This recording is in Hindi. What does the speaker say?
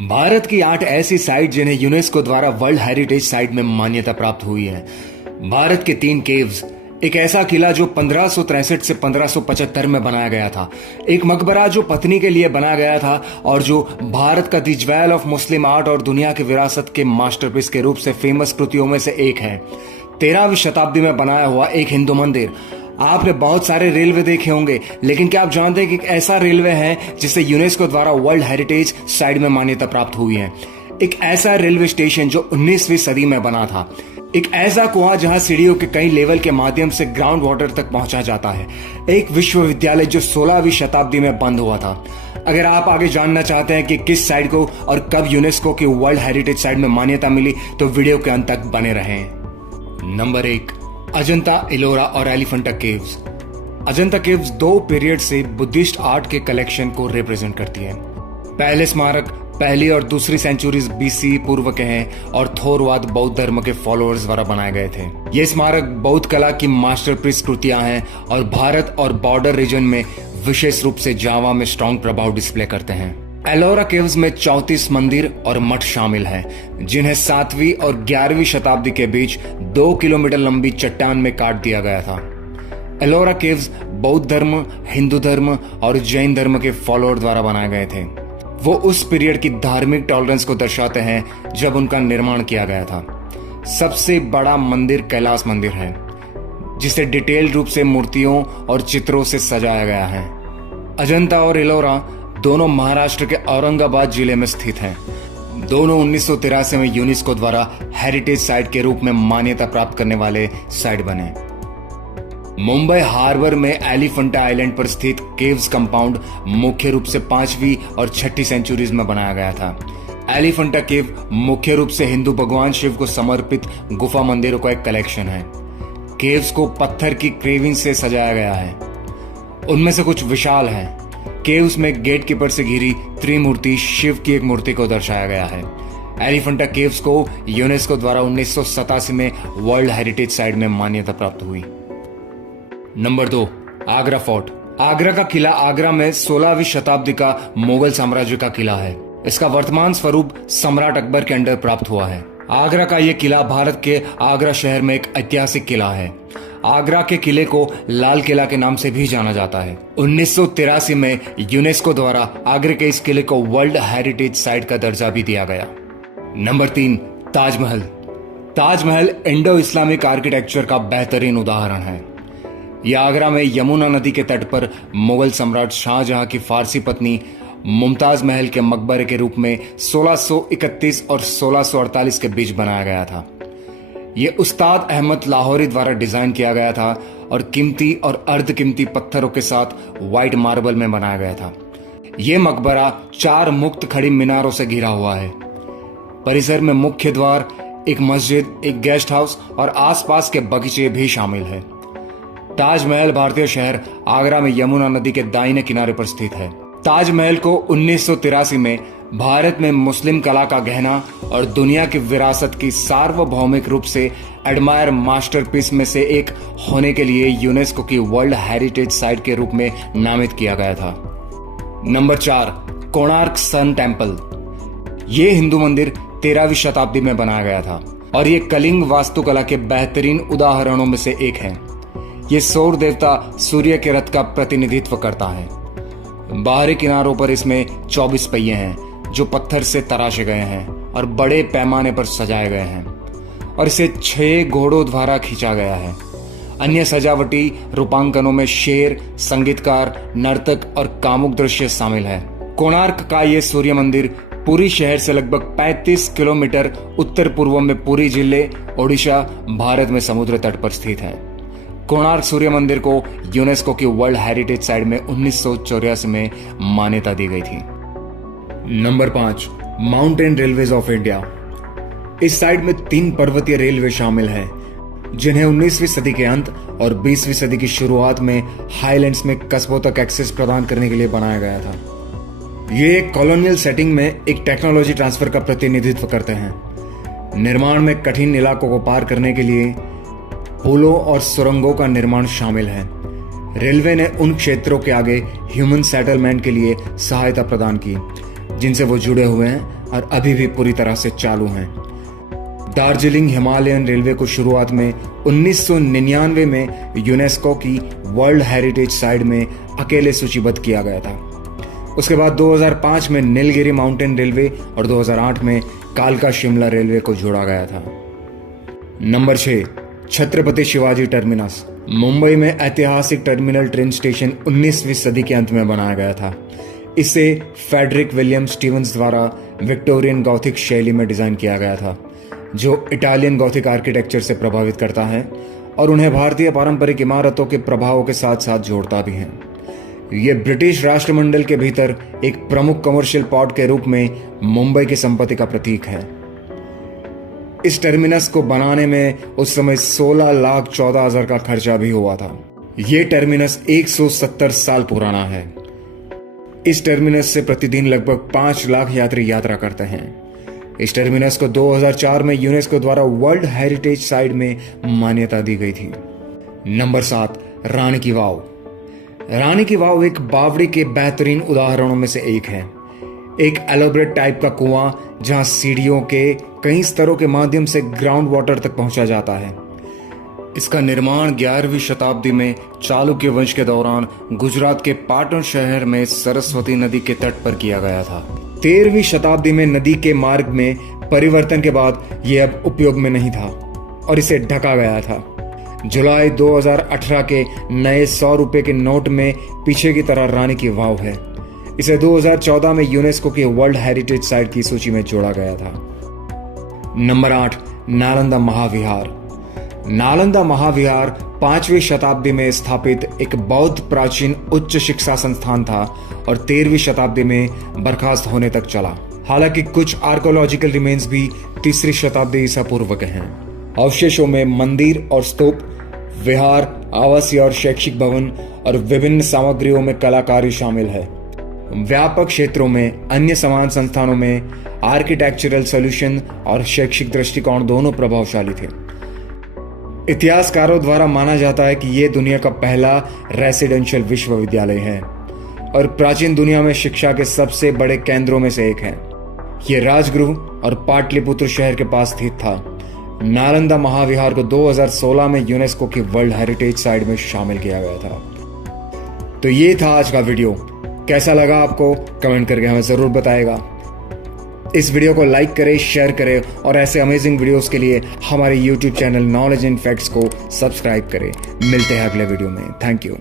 भारत की 8 ऐसी साइट जिन्हें यूनेस्को द्वारा वर्ल्ड हेरिटेज साइट में मान्यता प्राप्त हुई है। भारत के 3 केव्स, एक ऐसा किला जो 1563 से 1575 में बनाया गया था, एक मकबरा जो पत्नी के लिए बनाया गया था और जो भारत का the jewel of Muslim art और दुनिया की विरासत के मास्टरपीस के रूप से फेमस कृतियों में से एक है। 13वीं शताब्दी में बनाया हुआ एक हिंदू मंदिर। आपने बहुत सारे रेलवे देखे होंगे, लेकिन क्या आप जानते हैं कि एक ऐसा रेलवे है जिसे यूनेस्को द्वारा वर्ल्ड हेरिटेज साइट में मान्यता प्राप्त हुई है। एक ऐसा रेलवे स्टेशन जो 19वीं सदी में बना था, एक ऐसा कुआं जहां सीढ़ियों के कई लेवल के माध्यम से ग्राउंड वाटर तक पहुंचा जाता है, एक विश्वविद्यालय जो 16वीं शताब्दी में बंद हुआ था। अगर आप आगे जानना चाहते हैं कि किस साइट को और कब यूनेस्को की वर्ल्ड हेरिटेज साइट में मान्यता मिली, तो वीडियो के अंत तक बने रहें। नंबर 1, अजंता, एलोरा और Elephanta caves. Ajanta caves 2 period से बुद्धिस्ट आर्ट के कलेक्शन को रिप्रेजेंट करती है। पहले स्मारक 1ली और 2री सेंचुरीज बीसी पूर्व के हैं और थोरवाद बौद्ध धर्म के फॉलोअर्स द्वारा बनाए गए थे। ये स्मारक बौद्ध कला की मास्टरपीस कृतियां हैं और भारत और बॉर्डर रीजन में विशेष रूप से जावा में स्ट्रॉन्ग प्रभाव डिस्प्ले करते हैं। एलोरा केव्स में 34 मंदिर और मठ शामिल हैं, जिन्हें 7वीं और 11वीं शताब्दी के बीच 2 किलोमीटर लंबी चट्टान में काट दिया गया था। एलोरा केव्स बौद्ध धर्म, हिंदू धर्म और जैन धर्म के फॉलोअर द्वारा बनाए गए थे। वो उस पीरियड की धार्मिक टॉलरेंस को दर्शाते हैं जब उनका निर्माण किया गया था। सबसे बड़ा मंदिर कैलाश मंदिर है, जिसे डिटेल रूप से मूर्तियों और चित्रों से सजाया गया है। अजंता और एलोरा दोनों महाराष्ट्र के औरंगाबाद जिले में स्थित हैं। दोनों 1983 में यूनेस्को द्वारा हेरिटेज साइट के रूप में मान्यता प्राप्त करने वाले साइट बने। मुंबई हार्बर में एलिफेंटा आइलैंड पर स्थित केव्स कंपाउंड मुख्य रूप से 5वीं और 6ठी सेंचुरीज में बनाया गया था। एलिफेंटा केव मुख्य रूप से हिंदू भगवान शिव को समर्पित गुफा मंदिरों का एक कलेक्शन है। केव्स को पत्थर की क्रेविंग से सजाया गया है। उनमें से कुछ विशाल हैं। केव्स में गेट कीपर से घिरी त्रिमूर्ति शिव की एक मूर्ति को दर्शाया गया है। एलिफेंटा केव्स को यूनेस्को द्वारा 1987 में वर्ल्ड हेरिटेज साइट में मान्यता प्राप्त हुई। Number 2, Agra fort. आगरा का किला आगरा में 16वीं शताब्दी का मुगल साम्राज्य का किला है। इसका वर्तमान स्वरूप सम्राट अकबर के अंडर प्राप्त हुआ है। आगरा का यह किला भारत के आगरा शहर में एक ऐतिहासिक किला है। आगरा के किले को लाल किला के नाम से भी जाना जाता है। 1983 में यूनेस्को द्वारा आगरा के इस किले को वर्ल्ड हेरिटेज साइट का दर्जा भी दिया गया। Number 3, Taj Mahal. Taj Mahal Indo Islamic architecture का बेहतरीन उदाहरण है। यह आगरा में यमुना नदी के तट पर मुगल सम्राट शाहजहां की फारसी पत्नी मुमताज महल के मकबरे के रूप में 1631 और 1648 के बीच बनाया गया था। यह उस्ताद अहमद लाहौरी द्वारा डिजाइन किया गया था और कीमती और अर्धकीमती पत्थरों के साथ व्हाइट मार्बल में बनाया गया था। यह मकबरा 4 मुक्त खड़ी मीनारों से घिरा हुआ है। परिसर में मुख्य द्वार, एक मस्जिद, एक गेस्ट हाउस और आसपास के बगीचे भी शामिल है। ताजमहल भारतीय शहर आगरा में यमुना नदी के दाहिने किनारे पर स्थित है। ताजमहल को 1983 में भारत में मुस्लिम कला का गहना और दुनिया की विरासत की सार्वभौमिक रूप से एडमायर मास्टरपीस में से एक होने के लिए यूनेस्को की वर्ल्ड हेरिटेज साइट के रूप में नामित किया गया था। Number 4, Konark sun temple. ये हिंदू मंदिर 13वीं शताब्दी में बनाया गया था और ये कलिंग वास्तुकला के बेहतरीन उदाहरणों में से एक है। ये सौर देवता सूर्य के रथ का प्रतिनिधित्व करता है। बाहरी किनारों पर इसमें 24 पहिए हैं जो पत्थर से तराशे गए हैं और बड़े पैमाने पर सजाए गए हैं और इसे 6 घोड़ों द्वारा खींचा गया है। अन्य सजावटी रूपांकनों में शेर, संगीतकार, नर्तक और कामुक दृश्य शामिल है। कोणार्क का ये सूर्य मंदिर पुरी शहर से लगभग 35 किलोमीटर उत्तर पूर्व में पुरी जिले, ओडिशा, भारत में समुद्र तट पर स्थित है। कोणार्क सूर्य मंदिर को यूनेस्को की वर्ल्ड हेरिटेज साइट में 1984 में मान्यता दी गई थी। Number 5, mountain railways of India. इस साइट में 3 पर्वतीय रेलवे शामिल हैं, जिन्हें 19वीं सदी के अंत और 20वीं सदी की शुरुआत में हाईलैंड्स में कस्बों तक एक्सेस प्रदान करने के लिए बनाया गया था। ये एक कॉलोनियल सेटिंग में एक टेक्नोलॉजी ट्रांसफर का प्रतिनिधित्व करते हैं। निर्माण में कठिन इलाकों को पार करने के लिए पुलों और सुरंगों का निर्माण शामिल है। रेलवे ने उन क्षेत्रों के आगे ह्यूमन सेटलमेंट के लिए सहायता प्रदान की जिनसे वो जुड़े हुए हैं और अभी भी पूरी तरह से चालू हैं। दार्जिलिंग हिमालयन रेलवे को शुरुआत में 1999 में यूनेस्को की वर्ल्ड हेरिटेज साइट में अकेले सूचीबद्ध किया गया था। उसके बाद 2005 में नीलगिरी माउंटेन रेलवे और 2008 में कालका शिमला रेलवे को जोड़ा गया था। Number 6, Chhatrapati Shivaji terminus. मुंबई में ऐतिहासिक टर्मिनल ट्रेन स्टेशन 19वीं सदी के अंत में बनाया गया था। इसे फ्रेडरिक विलियम स्टीवंस द्वारा विक्टोरियन गॉथिक शैली में डिजाइन किया गया था, जो इटालियन गॉथिक आर्किटेक्चर से प्रभावित करता है और उन्हें भारतीय पारंपरिक इमारतों के प्रभावों के साथ साथ जोड़ता भी है। यह ब्रिटिश राष्ट्रमंडल के भीतर एक प्रमुख कमर्शियल पॉर्ट के रूप में मुंबई की संपत्ति का प्रतीक है। इस टर्मिनस को बनाने में उस समय 16,14,000 का खर्चा भी हुआ था। यह टर्मिनस 170 साल पुराना है। इस टर्मिनस से प्रतिदिन लगभग 5 लाख यात्री यात्रा करते हैं। इस टर्मिनस को 2004 में यूनेस्को द्वारा वर्ल्ड हेरिटेज साइट में मान्यता दी गई थी। नंबर 7, रानी की वाव। रानी की वाव एक बावड़ी के बेहतरीन उदाहरणों में से एक है। एक एलोब्रेट टाइप का कुआं जहां सीढ़ियों के कई स्तरों के माध्यम से ग्राउंड वाटर तक पहुंचा जाता है। इसका निर्माण 11वीं शताब्दी में चालुक्य वंश के दौरान गुजरात के पाटन शहर में सरस्वती नदी के तट पर किया गया था। 13वीं शताब्दी में नदी के मार्ग में परिवर्तन के बाद यह अब उपयोग में नहीं था और इसे ढका गया था। जुलाई 2018 के नए 100 रुपए के नोट में पीछे की तरह रानी की वाव है। इसे 2014 में यूनेस्को की वर्ल्ड हेरिटेज साइट की सूची में जोड़ा गया था। नंबर 8, नालंदा महाविहार। नालंदा महाविहार 5वीं शताब्दी में स्थापित एक बौद्ध प्राचीन उच्च शिक्षा संस्थान था और 13वीं शताब्दी में बर्खास्त होने तक चला। हालांकि कुछ आर्कोलॉजिकल रिमेन्स भी 3री शताब्दी ईसा पूर्व के हैं। अवशेषों में मंदिर और स्तूप, विहार, आवासीय और शैक्षिक भवन और विभिन्न सामग्रियों में कलाकारी शामिल है। व्यापक क्षेत्रों में अन्य समान संस्थानों में आर्किटेक्चरल सॉल्यूशन और शैक्षिक दृष्टिकोण दोनों प्रभावशाली थे। इतिहासकारों द्वारा माना जाता है कि यह दुनिया का पहला रेसिडेंशियल विश्वविद्यालय है और प्राचीन दुनिया में शिक्षा के सबसे बड़े केंद्रों में से एक है। यह राजगृह और पाटलिपुत्र शहर के पास स्थित था। नालंदा महाविहार को 2016 में यूनेस्को की वर्ल्ड हेरिटेज साइट में शामिल किया गया था। तो ये था आज का वीडियो। कैसा लगा आपको कमेंट करके हमें जरूर बताएगा। इस वीडियो को लाइक करें, शेयर करें और ऐसे अमेजिंग वीडियोस के लिए हमारे YouTube channel knowledge and facts को सब्सक्राइब करें। मिलते हैं अगले वीडियो में। Thank you.